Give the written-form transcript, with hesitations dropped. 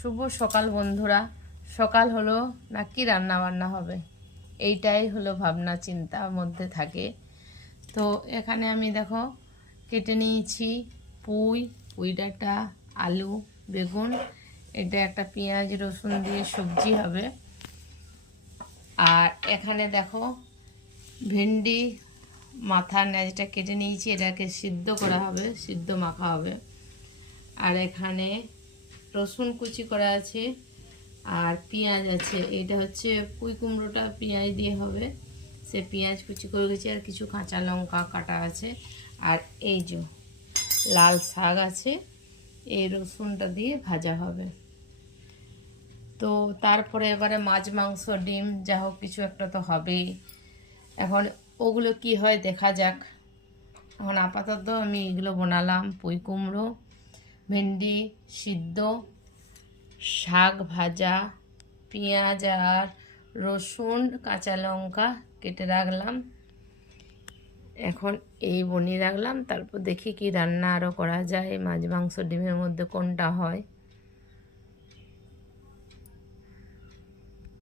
শুভ সকাল বন্ধুরা। সকাল হলো না কি রান্না বান্না হবে, এইটাই হলো ভাবনা চিন্তার মধ্যে থাকে। তো এখানে আমি দেখো কেটে নিয়েছি পুঁই ডাঁটা, আলু, বেগুন। এটা একটা পেঁয়াজ রসুন দিয়ে সবজি হবে। আর এখানে দেখো ভেন্ডি মাথার ন্যাজটা কেটে নিয়েছি, এটাকে সিদ্ধ করা হবে, সিদ্ধ মাখা হবে। আর এখানে রসুন কুচি করা আছে আর পেঁয়াজ আছে। এটা হচ্ছে পুঁই কুমড়োটা পেঁয়াজ দিয়ে হবে, সে পেঁয়াজ কুচি করে গেছে। আর কিছু কাঁচা লঙ্কা কাটা আছে। আর এই যে লাল শাক আছে, এই রসুনটা দিয়ে ভাজা হবে। তো তারপরে এবারে মাছ মাংস ডিম যা হোক কিছু একটা তো হবেই। এখন ওগুলো কি হয় দেখা যাক। এখন আপাতত আমি এগুলো বানালাম, পুঁই কুমড়ো, ভেন্ডি সিদ্ধ, শাক ভাজা, পেঁয়াজ আর রসুন কাঁচা লঙ্কা কেটে রাখলাম। এখন এই বনিয়ে রাখলাম, তারপর দেখি কি রান্না আরও করা যায়, মাছ মাংস ডিমের মধ্যে কোনটা হয়।